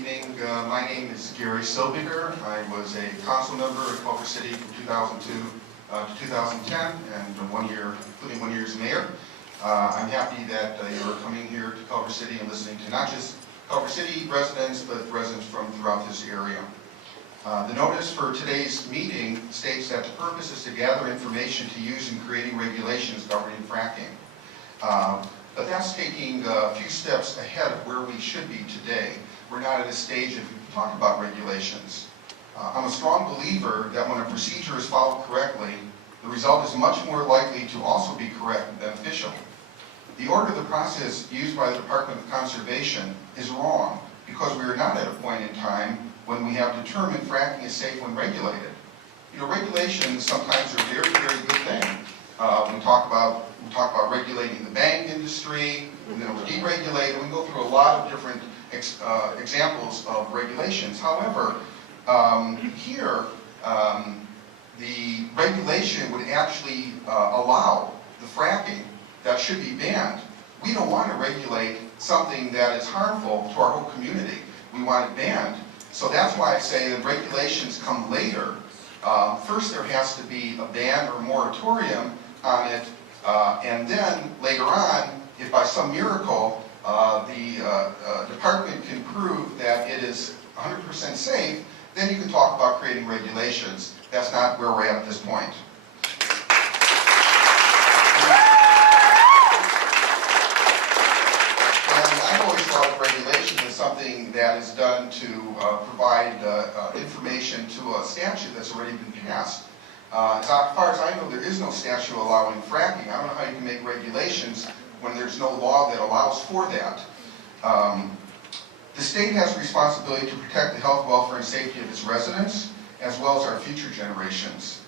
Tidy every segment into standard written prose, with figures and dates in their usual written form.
evening. My name is Gary Silbiger. I was a council member in Culver City from 2002 to 2010, and 1 year, including 1 year as mayor. I'm happy that you're coming here to Culver City and listening to not just Culver City residents, but residents from throughout this area. The notice for today's meeting states that the purpose is to gather information to use in creating regulations governing fracking. But that's taking a few steps ahead of where we should be today. We're not at a stage of talking about regulations. I'm a strong believer that when a procedure is followed correctly, the result is much more likely to also be correct and beneficial. The order of the process used by the Department of Conservation is wrong because we are not at a point in time when we have determined fracking is safe when regulated. You know, regulations sometimes are a very, very good thing. We talk about regulating the bank industry, and then we deregulate, and we go through a lot of different examples of regulations. However, here, the regulation would actually allow the fracking that should be banned. We don't want to regulate something that is harmful to our whole community. We want it banned. So that's why I say that regulations come later. First there has to be a ban or moratorium on it, and then later on, if by some miracle the department can prove that it is 100% safe, then you can talk about creating regulations. That's not where we're at this point. And I've always thought of regulation as something that is done to provide information to a statute that's already been passed. As far as I know, there is no statute allowing fracking. I don't know how you can make regulations when there's no law that allows for that. The state has a responsibility to protect the health, welfare, and safety of its residents, as well as our future generations.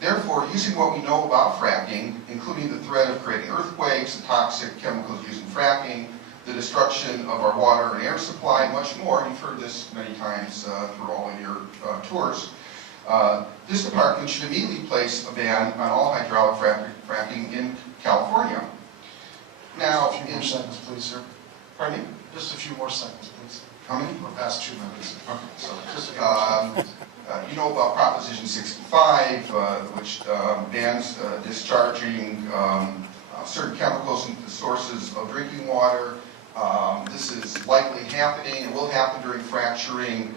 Therefore, using what we know about fracking, including the threat of creating earthquakes, the toxic chemicals used in fracking, the destruction of our water and air supply, and much more, you've heard this many times through all of your tours, this department should immediately place a ban on all hydraulic fracking in California. Now, just a few more seconds, please, sir. Pardon me? Just a few more seconds, please. How many? We're past 2 minutes. Okay. So just a few more seconds. You know about Proposition 65, which bans discharging certain chemicals into the sources of drinking water. This is likely happening and will happen during fracturing.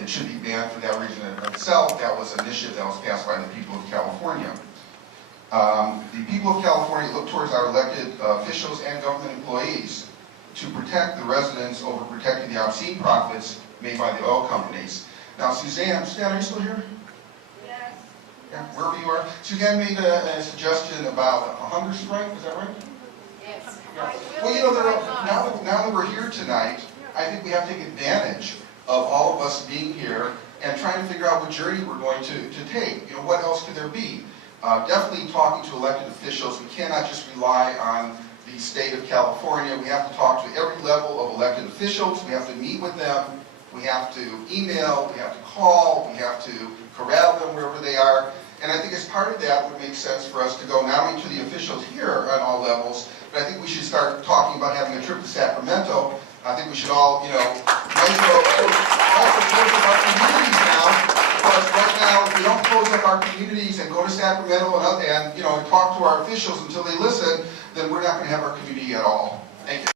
It should be banned for that reason in itself. That was an initiative that was passed by the people of California. The people of California look towards our elected officials and government employees to protect the residents over protecting the obscene profits made by the oil companies. Now, Suzanne, are you still here? Yes. Yeah, wherever you are. Suzanne made a suggestion about a hunger strike, is that right? Yes. Well, you know, now that we're here tonight, I think we have to take advantage of all of us being here and trying to figure out what journey we're going to take. You know, what else could there be? Definitely talking to elected officials. We cannot just rely on the state of California. We have to talk to every level of elected officials. We have to meet with them. We have to email. We have to call. We have to corral them wherever they are. And I think as part of that, it would make sense for us to go not only to the officials here on all levels, but I think we should start talking about having a trip to Sacramento. I think we should all, you know, also close up our communities now, because right now, if we don't close up our communities and go to Sacramento and you know, talk to our officials until they listen, then we're not going to have our community at all. Thank you.